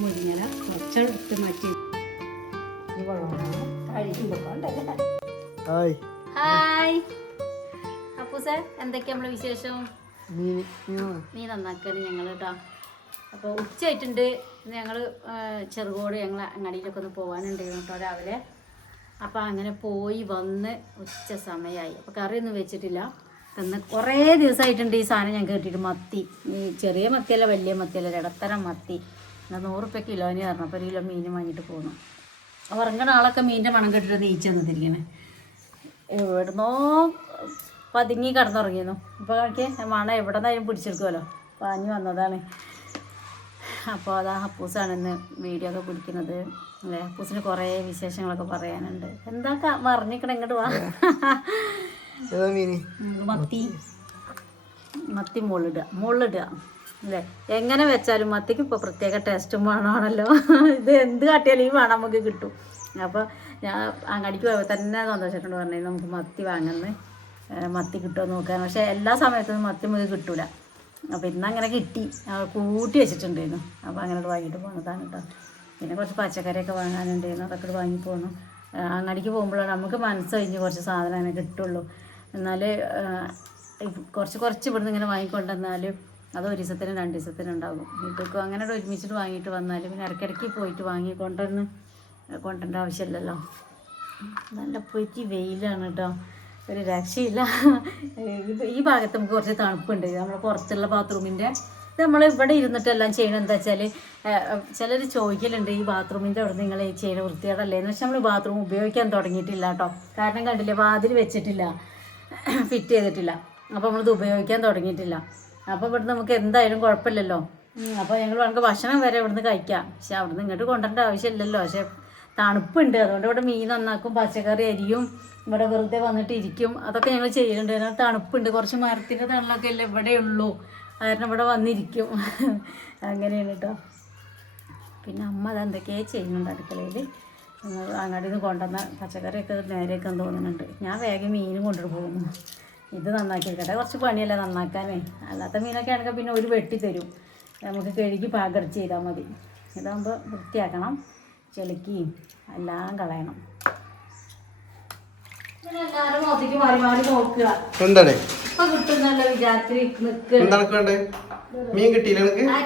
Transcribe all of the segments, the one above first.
മുരിങ്ങല കുറച്ചെടുത്ത് മാറ്റി ഹായ് അപ്പൂസേ, എന്തൊക്കെയാ നമ്മളെ വിശേഷം? നീ നന്നാക്കാണ് ഞങ്ങൾ കേട്ടോ. അപ്പോൾ ഉച്ചയായിട്ടുണ്ട്. ഞങ്ങൾ ചെറുകോട് ഞങ്ങൾ അങ്ങാടിയിലൊക്കെ ഒന്ന് പോകാനുണ്ടായിരുന്നു കേട്ടോ രാവിലെ. അപ്പോൾ അങ്ങനെ പോയി വന്ന് ഉച്ച സമയമായി. അപ്പോൾ കറിയൊന്നും വെച്ചിട്ടില്ല. എന്ന് കുറേ ദിവസമായിട്ടുണ്ട് ഈ സാധനം ഞാൻ കേട്ടിട്ട്. മത്തി, ഈ ചെറിയ മത്തിയല്ല, വലിയ മത്തിയല്ല, ഇടത്തരം മത്തി. എന്നാൽ 100 രൂപ കിലോന് പറഞ്ഞു. അപ്പോൾ 1 കിലോ മീൻ വാങ്ങിയിട്ട് പോകണം. ഉറങ്ങുന്ന ആളൊക്കെ മീനിൻ്റെ മണം കേട്ടിട്ട് നീച്ച് തന്നിരിക്കണേ. എവിടുന്നോ പതുങ്ങി കിടന്നുറങ്ങിയിരുന്നു. ഇപ്പോൾ കാണിക്കേ മണം എവിടെ നിന്നായാലും പിടിച്ചെടുക്കുമല്ലോ, പാഞ്ഞു വന്നതാണ്. അപ്പോൾ അതാ ഹപ്പൂസാണ് ഇന്ന് വീഡിയോ ഒക്കെ പിടിക്കുന്നത് അല്ലേ. ഹപ്പൂസിന് കുറേ വിശേഷങ്ങളൊക്കെ പറയാനുണ്ട്. എന്താ പറഞ്ഞിക്കണ ഇങ്ങോട്ട് വാ. മത്തി മുള്ളിടുക അല്ലേ. എങ്ങനെ വെച്ചാലും മത്തിക്ക് ഇപ്പോൾ പ്രത്യേക ടേസ്റ്റും വേണമാണല്ലോ. ഇത് എന്ത് കാട്ടിയാലും ഈ വേണം നമുക്ക് കിട്ടും. അപ്പോൾ ഞാൻ അങ്ങാടിക്ക് പോയപ്പോൾ തന്നെ സന്തോഷമായിട്ടുണ്ട് പറഞ്ഞത് നമുക്ക് മത്തി വാങ്ങുന്നത്, മത്തി കിട്ടുമോ നോക്കാൻ. പക്ഷേ എല്ലാ സമയത്തൊന്നും മത്തി നമുക്ക് കിട്ടൂല. അപ്പോൾ ഇന്നങ്ങനെ കിട്ടി, കൂട്ടി വെച്ചിട്ടുണ്ടായിരുന്നു. അപ്പോൾ അങ്ങനെ വാങ്ങിയിട്ട് പോകുന്നതാണ് കേട്ടോ. പിന്നെ കുറച്ച് പച്ചക്കറിയൊക്കെ വാങ്ങാനുണ്ടായിരുന്നു, അതൊക്കെ വാങ്ങി പോകണം. അങ്ങാടിക്ക് പോകുമ്പോഴാണ് നമുക്ക് മനസ്സൊഴിഞ്ഞ് കുറച്ച് സാധനം അങ്ങനെ കിട്ടുള്ളൂ. എന്നാൽ കുറച്ച് ഇവിടുന്ന് ഇങ്ങനെ വാങ്ങിക്കൊണ്ടുവന്നാൽ അത് 1 ദിവസത്തിനും 2 ദിവസത്തിനും ഉണ്ടാകും. ഇതൊക്കെ അങ്ങനെ ഒരുമിച്ചിട്ട് വാങ്ങിയിട്ട് വന്നാൽ പിന്നെ ഇടയ്ക്കിടയ്ക്ക് പോയിട്ട് കൊണ്ടുവരേണ്ട ആവശ്യമില്ലല്ലോ. നല്ല പൊറ്റി വെയിലാണ് കേട്ടോ, ഒരു രക്ഷയില്ല. ഈ ഭാഗത്ത് നമുക്ക് കുറച്ച് തണുപ്പുണ്ട്. നമ്മൾ പുറത്തുള്ള ബാത്റൂമിൻ്റെ ഇത് നമ്മൾ ഇവിടെ ഇരുന്നിട്ടെല്ലാം ചെയ്യണം. എന്താ വെച്ചാൽ ചിലർ ചോദിക്കലുണ്ട്, ഈ ബാത്റൂമിൻ്റെ അവിടെ നിങ്ങൾ ചെയ്യുന്ന വൃത്തികേടല്ലേ എന്ന്. പക്ഷെ നമ്മൾ ബാത്റൂം ഉപയോഗിക്കാൻ തുടങ്ങിയിട്ടില്ല കേട്ടോ. കാരണം കണ്ടില്ലേ, വാതിൽ വെച്ചിട്ടില്ല, ഫിറ്റ് ചെയ്തിട്ടില്ല. അപ്പോൾ നമ്മളിത് ഉപയോഗിക്കാൻ തുടങ്ങിയിട്ടില്ല. അപ്പോൾ ഇവിടുന്ന് നമുക്ക് എന്തായാലും കുഴപ്പമില്ലല്ലോ. അപ്പോൾ ഞങ്ങൾ വേണമെങ്കിൽ ഭക്ഷണം വരെ ഇവിടുന്ന് കഴിക്കാം. പക്ഷെ അവിടുന്ന് ഇങ്ങോട്ട് കൊണ്ടുവരേണ്ട ആവശ്യമില്ലല്ലോ. പക്ഷെ തണുപ്പുണ്ട്, അതുകൊണ്ട് ഇവിടെ മീൻ നന്നാക്കും, പച്ചക്കറി അരിയും, ഇവിടെ വെറുതെ വന്നിട്ട് ഇരിക്കും. അതൊക്കെ ഞങ്ങൾ ചെയ്യുന്നുണ്ട്. കാരണം തണുപ്പുണ്ട്. കുറച്ച് മരത്തിൻ്റെ തണലൊക്കെ അല്ലേ ഇവിടെ ഉള്ളൂ, കാരണം ഇവിടെ വന്നിരിക്കും. അങ്ങനെയാണ് കേട്ടോ. പിന്നെ അമ്മ അത് എന്തൊക്കെയോ ചെയ്യുന്നുണ്ട് അടുക്കളയിൽ. അങ്ങാടിയിൽ നിന്ന് കൊണ്ടുവന്ന പച്ചക്കറിയൊക്കെ നേരെയൊക്കെ തോന്നുന്നുണ്ട്. ഞാൻ വേഗം മീനും കൊണ്ടിട്ട് പോകുന്നു. ഇത് നന്നാക്കി എടുക്കട്ടെ, കുറച്ച് പണിയല്ലേ നന്നാക്കാനേ. അല്ലാത്ത മീനൊക്കെ ആണെങ്കിൽ പിന്നെ ഒരു വെട്ടി തരും, നമുക്ക് കഴുകി പാകടിച്ച് ചെയ്താൽ മതി. ഇതാകുമ്പോൾ വൃത്തിയാക്കണം, ചെളുക്കിയും എല്ലാം കളയണം. എല്ലാവരും നോക്കിക്ക് മാറി മാറി നോക്കുക. ഇപ്പൊ കിട്ടുന്നല്ലോ വിചാരിച്ച് നിൽക്കുക.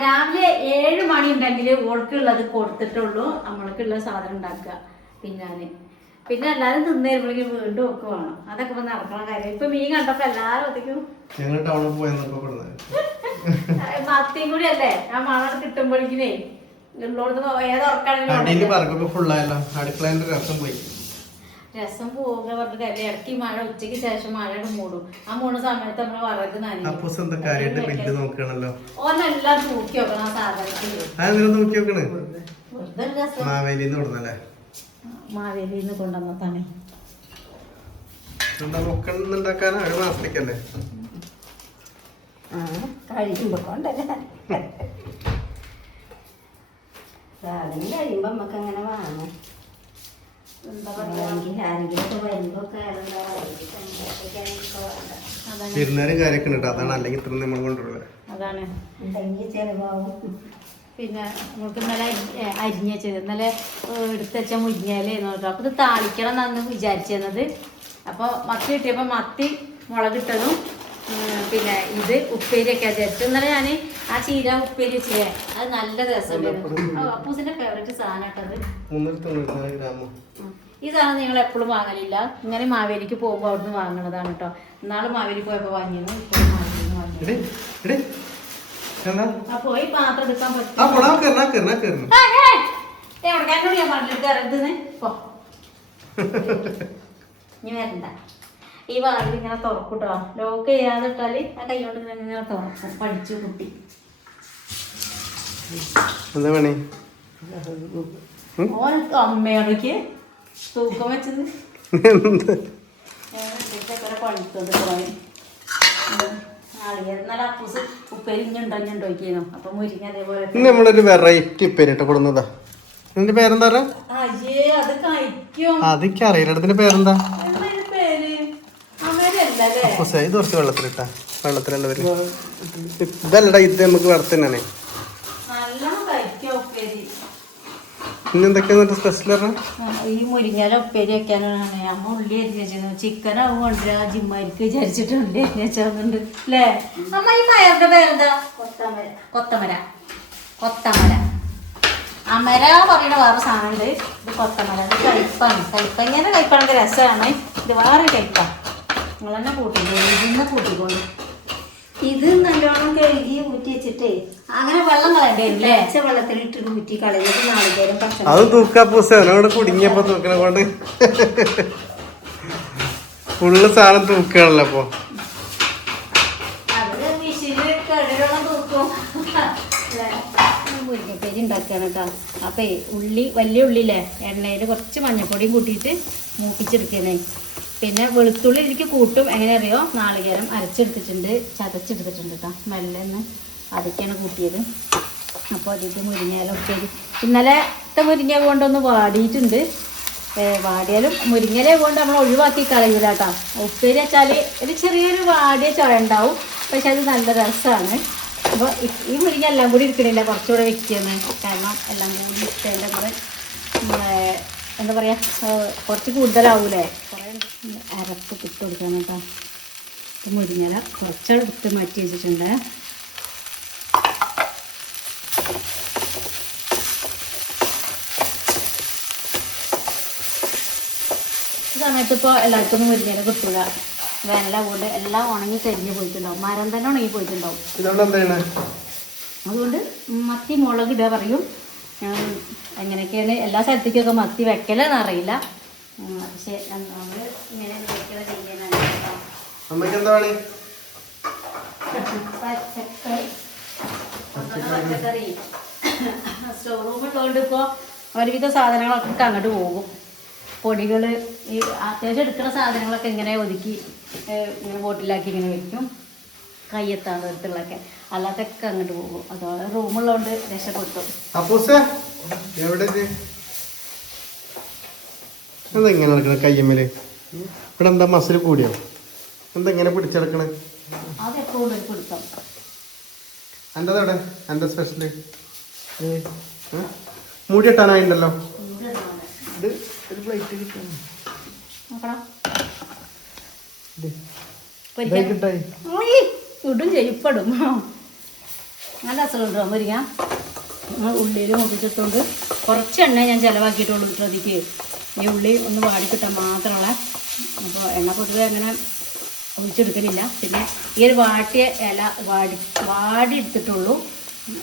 രാവിലെ 7 മണി ഉണ്ടെങ്കിൽ ഓൾക്കുള്ളത് കൊടുത്തിട്ടുള്ളൂ നമ്മൾക്കുള്ള സാധനം ഉണ്ടാക്കുക. പിന്നെ എല്ലാരും തിന്നു വരുമ്പോഴേക്കും വീണ്ടും ഒക്കെ വേണം. അതൊക്കെ ഇപ്പൊ നടക്കണ കാര്യം. ഇപ്പൊ മീൻ കണ്ടപ്പോ എല്ലാരും ഒത്തിക്കും മത്തിയും കൂടി അല്ലേ ആ മണം കിട്ടുമ്പോഴേക്കിനേ രസം പോവുക പറഞ്ഞ കാര്യം. ഇടയ്ക്ക് മഴ, ഉച്ചയ്ക്ക് ശേഷം മഴയുടെ മൂടും. ആ മൂന്ന് സമയത്ത് നമ്മള് വറക്ക് നനയും. ഓനെല്ലാം തൂക്കി വെക്കണം ആ സാധനത്തിൽ. മാവേലിന്ന് കൊണ്ടുവന്നതാണ്. കഴിക്കുമ്പോ കൊണ്ടല്ലേ സാധനം കഴിയുമ്പോ നമ്മക്ക് അങ്ങനെ വാങ്ങും. അതാണ് പിന്നെ നമുക്ക് ഇന്നലെ അരിഞ്ഞത്, ഇന്നലെ എടുത്ത് വെച്ച മുരിങ്ങയിലായിരുന്നു കേട്ടോ. അപ്പോൾ ഇത് താളിക്കണം എന്നാണ് വിചാരിച്ചിരുന്നത്. അപ്പോൾ മത്തി കിട്ടിയപ്പോൾ മത്തി മുളകിട്ടതും പിന്നെ ഇത് ഉപ്പേരിയൊക്കെ വിചാരിച്ചു. ഇന്നലെ ഞാൻ ആ ചീര ഉപ്പേരി വെച്ചില്ലേ, അത് നല്ല രസമുണ്ടായിരുന്നു. അപ്പൂസിന്റെ ഫേവറേറ്റ് സാധനം കേട്ടത്. ഈ സാധനം നിങ്ങൾ എപ്പോഴും വാങ്ങലില്ല, ഇങ്ങനെ മാവേലിക്ക് പോകുമ്പോൾ അവിടുന്ന് വാങ്ങണതാണ് കേട്ടോ. ഇന്നാള് മാവേലി പോയപ്പോൾ വാങ്ങിയിരുന്നു, ഇപ്പോഴും മാവേലിന്ന് വാങ്ങിയത്. അപ്പൊ ഈ പാത്രം എടുക്കാൻ പറ്റും. എവിടെക്കാരോട് ഞാൻ പറഞ്ഞിട്ട് ഇറങ്ങുന്നേ പോ. ഇനി വരണ്ട. ഈ വാതിൽ ഇങ്ങനെ തുറക്കൂട്ടോ, ലോക്ക് ചെയ്യാതെ ഇട്ടാല് ആ കൈ കൊണ്ട് ഇങ്ങനെ തുറക്കും. പഠിച്ചു കുട്ടി. ഓൻ അമ്മയോടേക്ക് തൂക്കം വെച്ചത് പണിത്തത് പോയി. നമ്മളൊരു വെറൈറ്റി ഉപ്പേരിട്ട് കൊടുന്നതാ. നിന്റെ പേരെന്താ? അതിക്കറിയില്ല. ഇതിന്റെ പേരെന്താ? ഇത് കുറച്ച് വെള്ളത്തിലിട്ടാ വെള്ളത്തിലല്ല വരും. ഇതല്ലടാ, ഇത് നമുക്ക് വറുത്തന്നെ. നല്ലോണം കഴിക്കാം ഉപ്പേരി. പിന്നെ എന്തൊക്കെയാ സ്പെഷ്യൽ പറഞ്ഞാൽ ഈ മുരിങ്ങല ഉപ്പേരി വെക്കാനാണ് അമ്മ ഉള്ളി അരിഞ്ഞ് വെച്ചിരുന്നത്. ചിക്കൻ ആവും കൊണ്ടുവരാ ജിമ്മാരിക്ക് വിചാരിച്ചിട്ട് ഉള്ളി അരിഞ്ഞ് വെച്ചാകുന്നുണ്ട് അല്ലേ അമ്മ? ഈ പയറിന്റെ പേരെന്താ? കൊത്തമര. കൊത്തമര. കൊത്തമര. അമര പറയുന്ന വേറെ സാധനമുണ്ട്. ഇത് കൊത്തമര. ഇത് കയ്പ്പാണ്. കയ്പ്പങ്ങനെ കയ്പ്പാണെങ്കിൽ രസമാണ്. ഇത് വേറെ കയ്പ്പാണ്. നിങ്ങൾ തന്നെ കൂട്ടിക്കോളൂ. ഇതിന്ന് കൂട്ടിക്കോളൂ. ഇത് നല്ലോണം കഴുകി ഊറ്റി വെച്ചിട്ടേ അങ്ങനെ വെള്ളം കളയണ്ടേ? വെള്ളത്തിലിട്ടിട്ട് ഊറ്റി കളഞ്ഞിട്ട് നാളികേരം പച്ച അത് തൂക്കാ പൂസോട് കുടുങ്ങിയപ്പോ തൂക്കണ കൊണ്ട് ഫുള്ള് സാധനം തൂക്കുകയാണല്ലോ അപ്പൊ. അത് മിഷീനിൽ കടുകെല്ലാം തൂക്കും. മുരിങ്ങപ്പേരി ഉണ്ടാക്കുകയാണ് കേട്ടോ. അപ്പൊ ഉള്ളി, വലിയ ഉള്ളിയില്ലേ, എണ്ണയിൽ കുറച്ച് മഞ്ഞപ്പൊടിയും കൂട്ടിയിട്ട് മൂപ്പിച്ചെടുക്കണേ. പിന്നെ വെളുത്തുള്ളി ഇതിലേക്ക് കൂട്ടും. എങ്ങനെ അറിയോ? നാളികേരം അരച്ചെടുത്തിട്ടുണ്ട്, ചതച്ചെടുത്തിട്ടുണ്ട് കേട്ടോ. മെല്ലെ ഒന്ന് അതൊക്കെയാണ് കൂട്ടിയത്. അപ്പോൾ അതിൻ്റെ മുരിങ്ങയില ഉപ്പേരി ഇന്നലത്തെ മുരിങ്ങ കൊണ്ടൊന്ന് വാടിയിട്ടുണ്ട്. വാടിയാലും മുരിങ്ങയില കൊണ്ട് നമ്മൾ ഒഴിവാക്കി കളയില്ല കേട്ടോ. ഉപ്പേരി വെച്ചാൽ ഒരു ചെറിയൊരു വാടിയ ചുവ ഉണ്ടാവും, പക്ഷെ അത് നല്ല രസമാണ്. അപ്പോൾ ഈ മുരിങ്ങ എല്ലാം കൂടി ഇരിക്കണില്ല, കുറച്ചുകൂടെ വെക്കുന്നത്. കാരണം എല്ലാം കൂടി ഇട്ടതിൻ്റെ കൂടെ എന്താ പറയുക, കുറച്ച് കൂടുതലാവൂലേ. കുറേ അരപ്പ് ഇട്ട് കൊടുക്കാൻ കേട്ടോ. മുരിങ്ങല കുറച്ചെടുത്ത് മാറ്റി വെച്ചിട്ടുണ്ട്. ഈ സമയത്ത് ഇപ്പോൾ എല്ലാവർക്കും മുരിങ്ങല കിട്ടൂല. വേനലാവുകൊണ്ട് എല്ലാം ഉണങ്ങി കരിഞ്ഞ് പോയിട്ടുണ്ടാവും. മരം തന്നെ ഉണങ്ങി പോയിട്ടുണ്ടാവും. അതുകൊണ്ട് മത്തി മുളക് ഇടുക പറയും. അങ്ങനെയൊക്കെയാണ് എല്ലാ സ്ഥലത്തേക്കൊക്കെ മത്തി വെക്കലെന്ന് അറിയില്ല. പക്ഷെ നമ്മൾ ഇങ്ങനെ വെക്കല ചെയ്യാനാണ്. പച്ചക്കറി സ്റ്റോർ റൂമുള്ളതുകൊണ്ട് ഇപ്പോൾ ഒരുവിധ സാധനങ്ങളൊക്കെ അങ്ങോട്ട് പോകും. പൊടികൾ, ഈ അത്യാവശ്യം എടുക്കുന്ന സാധനങ്ങളൊക്കെ ഇങ്ങനെ ഒതുക്കി ഇങ്ങനെ ബോട്ടിലാക്കി ഇങ്ങനെ വെക്കും. കയ്യെത്താൻ തരത്തിലൊക്കെ, അല്ലാത്തൊക്കെ അങ്ങോട്ട് പോകും. അതോടെ റൂമുള്ളതുകൊണ്ട് രക്ഷപ്പെട്ടു. അതെങ്ങനെ നടക്കണ കയ്യമ്മല്? ഇവിടെ എന്താ മസിൽ കൂടിയോ? എന്തെങ്ങനെ പിടിച്ചെടുക്കണേ? അതെപ്പോഴും ഒരു പിടുത്തം. എൻ്റെതവിടെ എൻ്റെ സ്പെഷ്യല് മൂടി ഇട്ടാനായിണ്ടല്ലോ. ഒരു പ്ലേറ്റ് കിട്ടും. ഇടും ചെയ്യപ്പെടും. നല്ല അസുഖമുണ്ടോ മുരിങ്ങ? ഉള്ളിയിൽ മുറിച്ചിട്ടുണ്ട്. കുറച്ച് എണ്ണ ഞാൻ ചിലവാക്കിയിട്ടുള്ളൂ ശ്രദ്ധിക്ക്. ഈ ഉള്ളി ഒന്ന് വാടി കിട്ടാൻ മാത്രമുള്ള. അപ്പോൾ എണ്ണ പൊതുവെ അങ്ങനെ ഒഴിച്ചെടുക്കലില്ല. പിന്നെ ഈ ഒരു വാട്ടിയ ഇല വാടി എടുത്തിട്ടുള്ളൂ.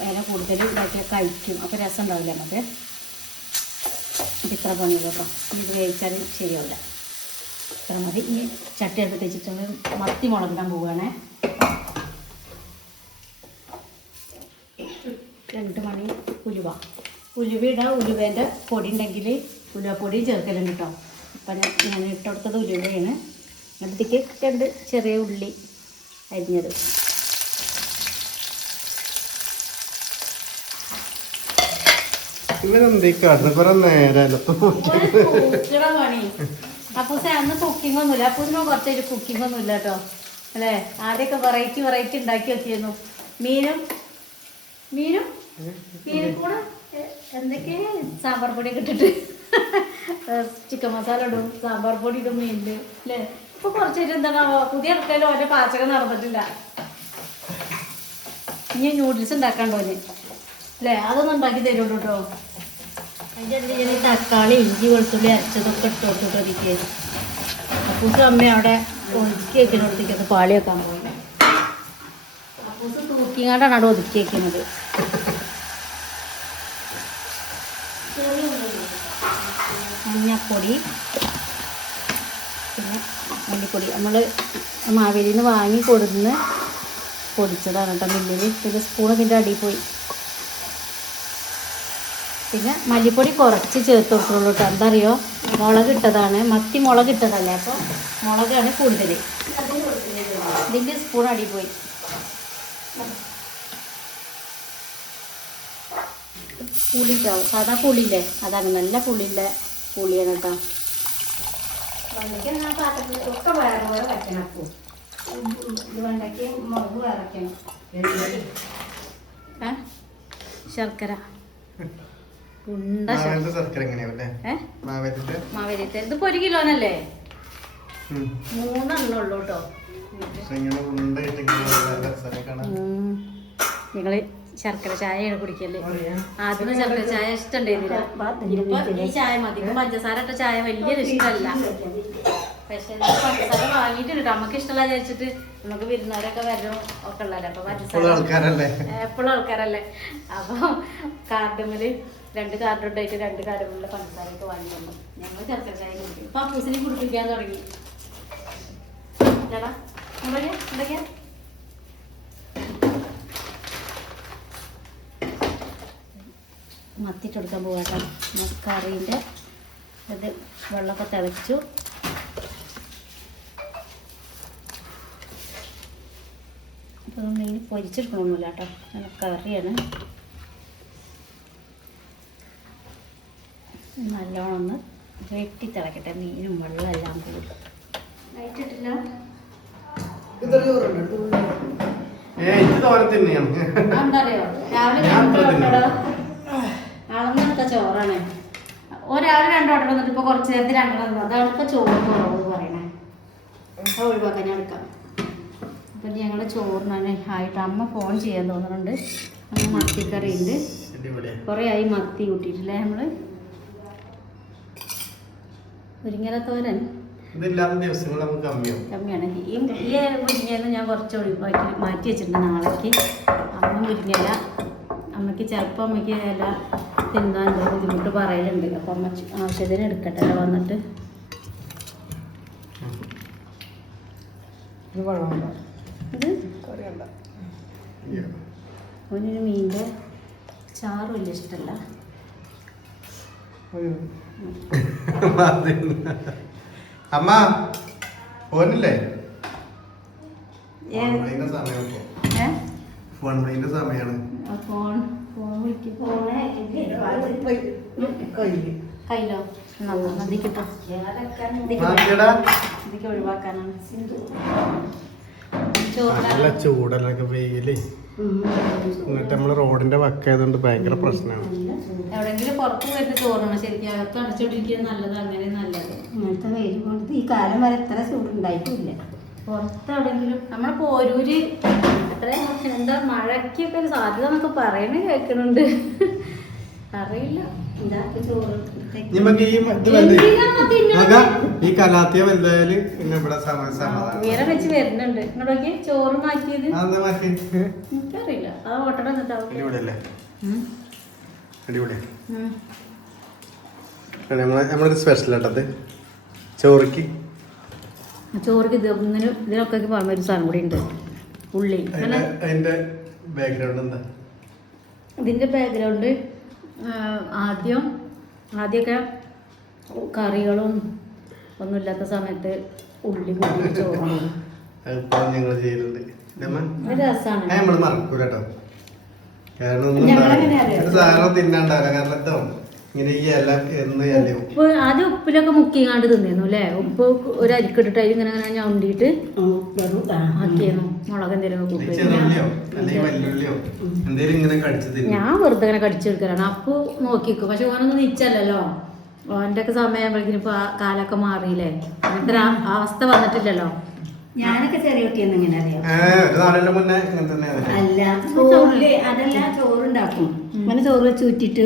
ഇല കൂടുതൽ ഇതാക്കിയാൽ കഴിക്കും, അപ്പോൾ രസം ഉണ്ടാവില്ല. നമുക്ക് ഇത്ര പണി കേട്ടോ. ഇത് വേവിച്ചാൽ ശരിയാവില്ല. ഇത്ര മതി. ഈ ചട്ടി എടുത്ത് വെച്ചിട്ട് മത്തി മുളകിടാൻ പോവുകയാണേ. 2 മണി ഉലുവ ഇടാം. ഉലുവേൻ്റെ പൊടി ഉണ്ടെങ്കിൽ ഉലുവപ്പൊടി ചേർക്കലുണ്ട് കേട്ടോ. അപ്പം ഞാൻ ഇട്ടുകൊടുത്തത് ഉലുവയാണ്. അതിലേക്ക് 2 ചെറിയ ഉള്ളി അരിഞ്ഞത്. പണി അപ്പോൾ അന്ന് കുക്കിംഗ് ഒന്നുമില്ല. അപ്പോൾ കുറച്ചൊരു കുക്കിംഗ് ഒന്നുമില്ല കേട്ടോ അല്ലേ. ആദ്യമൊക്കെ വെറൈറ്റി ഉണ്ടാക്കി വെച്ചിരുന്നു. മീനും കൂടെ എന്തൊക്കെയാ സാമ്പാർ പൊടിയൊക്കെ ഇട്ടിട്ട് ചിക്കൻ മസാല ഇടും, സാമ്പാർ പൊടി ഇടും മീനില് അല്ലേ. ഇപ്പൊ കുറച്ചായിട്ട് എന്താണാവോ പുതിയ അടുക്കളയിൽ ഓരോ പാചകം നടന്നിട്ടില്ല. ഇനി നൂഡിൽസ് ഉണ്ടാക്കാണ്ടോ അല്ലേ? അതൊന്നും ഉണ്ടാക്കി തരുള്ളൂ കേട്ടോ. അതിൻ്റെ എന്തെങ്കിലും തക്കാളി, ഇഞ്ചി, വെളുത്തുള്ളി അരച്ചതൊക്കെ ഇട്ട് കൊടുത്തിട്ട് ഒതുക്കി. അപ്പൂസ് അമ്മ അവിടെ ഒതുക്കി വെക്കുന്നോടത്തേക്ക് പാളി വെക്കാൻ പോയി. അപ്പൂസ് തൂക്കിങ്ങാണ്ടാണ് അവിടെ ഒതുക്കി വെക്കുന്നത്. മഞ്ഞപ്പൊടി, പിന്നെ മല്ലിപ്പൊടി നമ്മൾ മാവേലിയിൽ നിന്ന് വാങ്ങി കൊടുന്ന് പൊടിച്ചതാണ് കേട്ടോ മില്ലിൽ. പിന്നെ സ്പൂണൊക്കെ ഇതിൻ്റെ അടിയിൽ പോയി. പിന്നെ മല്ലിപ്പൊടി കുറച്ച് ചേർത്ത് കൊടുക്കുള്ളൂ കേട്ടോ. എന്താ അറിയോ, മുളക് ഇട്ടതാണ്, മത്തി മുളക് ഇട്ടതല്ലേ, അപ്പോൾ മുളകാണ് കൂടുതൽ. ഇതിൻ്റെ സ്പൂൺ അടിയിൽ പോയി. പുളി കേട്ടോ, സാധാ പുളിയില്ലേ, അതാണ് നല്ല പുളിയാണ് കേട്ടോ. ഒക്കെ വേറെ വേറെ വയ്ക്കണം. അപ്പോൾ ഇത് വേണ്ടക്ക് മുളക് വറക്കണം. ശർക്കര ഉണ്ട ശർക്കര എങ്ങനെയാവല്ലേ മാവേലിത്തെ ഇതിപ്പോ 1 കിലോനല്ലേ? 3 എണ്ണം ഉള്ളൂ കേട്ടോ. നിങ്ങള് ശർക്കര ചായയാണ് കുടിക്കല്ലേ? ആദ്യം ശർക്കര ചായ ഇഷ്ടണ്ടായിരുന്നില്ല. ഇപ്പൊ ഈ ചായ മതി. ഇപ്പൊ പഞ്ചസാര ഇട്ട ചായ വലിയൊരു ഇഷ്ടമല്ല. പക്ഷെ പഞ്ചസാര വാങ്ങിയിട്ടുണ്ട്. നമുക്ക് ഇഷ്ടമല്ല വിചാരിച്ചിട്ട് നമുക്ക് വിരുന്നവരൊക്കെ വരും ഒക്കെ ഉള്ളതല്ലേ. അപ്പൊ പഞ്ചസാര എപ്പോഴും ആൾക്കാരല്ലേ. അപ്പൊ കാർഡുമില് 2 കാർഡ് ഉണ്ടായിട്ട് 2 കാർഡുകളിലെ പഞ്ചസാരയൊക്കെ വാങ്ങി വന്നു. ഞങ്ങൾ ശർക്കര ചായ കുടിക്കും. ഇപ്പൊ അപ്പൂസിനെ കുടിപ്പിക്കാൻ തുടങ്ങി. ചേട്ടാ എന്തൊക്കെയാ മത്തിട്ടെടുക്കാൻ പോകാട്ടോ. കറീൻ്റെ ഇത് വെള്ളമൊക്കെ തിളച്ചു. അപ്പോൾ മീൻ പൊരിച്ചെടുക്കണമൊന്നുമില്ല കേട്ടോ. നല്ല കറിയാണ്. നല്ലോണം ഒന്ന് വെട്ടി തിളക്കട്ടെ. മീനും വെള്ളമെല്ലാം കൂടി ലൈറ്റിട്ടില്ല. എന്താ അറിയോ, രാവിലെ അളന്നെടുത്ത ചോറാണ്. രാവിലെ 2 ഓട്ടം വന്നിട്ട് ഇപ്പോൾ കുറച്ച് നേരത്തെ 2 തന്നു. അതാണ് ചോറ് കുറവ് പറയണേ. അപ്പോൾ ഒഴിവാക്കാൻ ഞാൻ എടുക്കാം. അപ്പം ഞങ്ങളുടെ ചോറിനാണ് ആയിട്ട് അമ്മ ഫോൺ ചെയ്യാൻ തോന്നുന്നുണ്ട്. അമ്മ മത്തിക്കറി ഉണ്ട്. കുറേ ആയി മത്തി കൂട്ടിയിട്ടില്ലേ നമ്മൾ. മുരിങ്ങല തോരൻ കമ്മിയാണ്. ഈ മുരിങ്ങയില ഞാൻ കുറച്ച് ഒഴിവാക്കി മാറ്റി വെച്ചിട്ടുണ്ട് നാളേക്ക്. അമ്മ മുരിങ്ങയില അമ്മയ്ക്ക് ചിലപ്പോൾ അമ്മയ്ക്ക് ഇല തിന്നാൻ എന്തോ ബുദ്ധിമുട്ട് പറയലുണ്ട്. അപ്പോൾ അമ്മ ആവശ്യത്തിന് എടുക്കട്ടെ വന്നിട്ട്. ഇത് ഓനൊരു മീനിൻ്റെ ചാറ് വലിയ ഇഷ്ടമല്ല. അമ്മ ഫോണില്ലേ? ഫോൺ വിളിന്റെ സമയമാണ്. കയ്യിലോ നദി കിട്ടോ ഒഴിവാക്കാനാണ്. നല്ല ചൂടല്ലൊക്കെ വെയില്. എന്നിട്ട് നമ്മള് റോഡിന്റെ വക്കായതുകൊണ്ട് ഭയങ്കര പ്രശ്നമാണ്. എവിടെങ്കിലും പുറത്ത് പോയിട്ട് ചോറാണ് ശരിക്കും. അകത്ത് അടച്ചോണ്ടിരിക്കുന്നത് നല്ലത്. അങ്ങനെ നല്ലത്. ഇങ്ങനത്തെ വെയിൽ കൊണ്ട് ഈ കാലം വരെ എത്ര ചൂടുണ്ടായിട്ടില്ല. പുറത്ത് എവിടെയെങ്കിലും നമ്മളെ പോരൂര് അത്ര എന്താ മഴയ്ക്കൊക്കെ ഒരു സാധ്യത എന്നൊക്കെ പറയണ കേൾക്കണുണ്ട്. അറിയില്ല. ഈ കലാത്തിയ വലുതായാല് പിന്നെ ഇവിടെ ഉയരം വെച്ച് വരുന്നുണ്ട്. ഇങ്ങോട്ടേക്ക് ചോറ് മാറ്റിയത് എനിക്കറിയില്ല. അത് ഓട്ടട നമ്മളൊരു സ്പെഷ്യൽ ആട്ടത് ചോറിക്ക് ഇതിനൊക്കെ പറയുമ്പോൾ ഒരു സാധനം കൂടി ഉണ്ട്. ഉള്ളി. അതിന്റെ ബാക്ക്ഗ്രൗണ്ട് എന്താ? ഇതിന്റെ ബാക്ക്ഗ്രൗണ്ട് ആദ്യമൊക്കെ കറികളും ഒന്നുമില്ലാത്ത സമയത്ത് ഉള്ളി കൂടി ചോറാണ്. രസമാണ്. ഉപ്പ് ആദ്യം ഉപ്പിലൊക്കെ മുക്കിങ്ങാണ്ട് തിന്നിരുന്നു അല്ലേ? ഉപ്പ് ഒരു അരിക്കിട്ടിട്ട് അതിൽ ഇങ്ങനെ ഇങ്ങനെ ഞണ്ടിട്ട് ആക്കിയിരുന്നു. മുളക് എന്തെങ്കിലും ഞാൻ വെറുതെ ഇങ്ങനെ കടിച്ചെടുക്കലാണ്. അപ്പു നോക്കിക്കും. പക്ഷെ ഓനൊന്നും നിച്ചല്ലല്ലോ. ഓൻ്റെ ഒക്കെ സമയമാകുമ്പോഴേക്കും ഇപ്പൊ കാലൊക്കെ മാറിയില്ലേ? അങ്ങനത്തെ അവസ്ഥ വന്നിട്ടില്ലല്ലോ. ഞാനൊക്കെ ചെറിയ കുട്ടിയൊന്നും ഇങ്ങനെ അറിയാം. അല്ല അതെല്ലാം ചോറുണ്ടാക്കും. അങ്ങനെ ചോറ് വെച്ച് ഊറ്റിട്ട്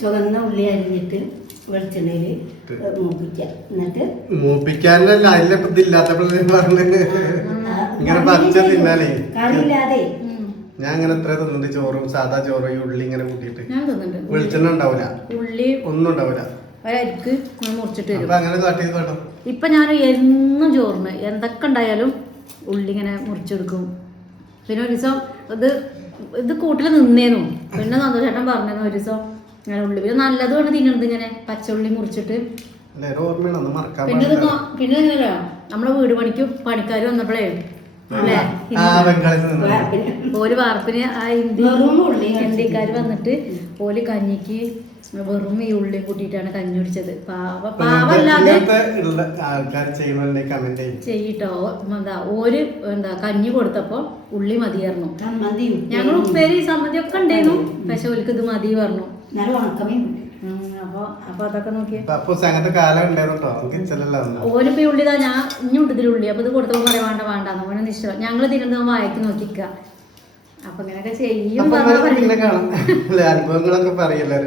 ചുവന്ന ഉള്ളി അരിഞ്ഞിട്ട് വെളിച്ചെണ്ണയില് മൂപ്പിക്ക. എന്നിട്ട് മൂപ്പിക്കാനല്ല അതിലെ കറിയില്ലാതെ ഞാൻ ഇങ്ങനെ എത്ര തിന്നിട്ട് ചോറും സാധാ ചോറും ഈ ഉള്ളി ഇങ്ങനെ കൂട്ടിയിട്ട് വെളിച്ചെണ്ണ ഉണ്ടാവില്ല, ഉള്ളി ഒന്നും ഉണ്ടാവില്ല. ഒരരിക്ക് മുറിച്ചിട്ട് വരും. അങ്ങനെ കാട്ടി കേട്ടോ. ഇപ്പൊ ഞാൻ എന്നും ചോറിന് എന്തൊക്കെ ഉണ്ടായാലും ഉള്ളി ഇങ്ങനെ മുറിച്ചെടുക്കും. പിന്നെ ഒരു ദിവസം ഇത് കൂട്ടിൽ നിന്നേന്നു. പിന്നെ സന്തോഷേട്ടൻ പറഞ്ഞേന്നു ഒരു ദിവസം ഇങ്ങനെ ഉള്ളി. പിന്നെ നല്ലതുകൊണ്ട് തിന്നണത് ഇങ്ങനെ പച്ചയുള്ളി മുറിച്ചിട്ട്. പിന്നെ എങ്ങനെയല്ലോ നമ്മളെ വീട് പണിക്ക് പണിക്കാർ വന്നപ്പോഴേ ഓല് വാർപ്പിന് ആ ഹിന്ദിക്കാർ വന്നിട്ട് ഓല് കഞ്ഞിക്ക് വെറും ഈ ഉള്ളി കൂട്ടിയിട്ടാണ് കഞ്ഞി കുടിച്ചത്. പാവല്ലാതെ ആൾക്കാർ ചെയ്യുന്നുണ്ട് കമന്റ് ചെയ്യട്ടോ. എന്താ കഞ്ഞി കൊടുത്തപ്പോ ഉള്ളി മതിയായിരുന്നു. ചമ്മന്തിയും ഞങ്ങൾ ഉപ്പേരി സമ്മതി ഒക്കെ ഉണ്ടായിരുന്നു, പക്ഷെ ഓൽക്ക് ഇത് മതി പറഞ്ഞു. നല്ല ഉണക്കമീൻ അപ്പൊ അതൊക്കെ നോക്കിയേ അങ്ങനത്തെ കാലം ഉണ്ടായിരുന്നു കിച്ചണല്ലോ. ഓനിപ്പോ ഈ ഉള്ളിതാ ഞാൻ ഇനി ഉണ്ട് ഇതിൽ ഉള്ളി, അപ്പൊ ഇത് കൊടുത്തപ്പോ പറയാൻ വേണ്ടാന്ന് ഓനൊന്നും ഇഷ്ടം. ഞങ്ങള് തിരുന്നത് വായിക്ക് നോക്കിക്ക. അപ്പൊ ഇങ്ങനെയൊക്കെ ചെയ്യും അനുഭവങ്ങളൊക്കെ പറയല്ലേ.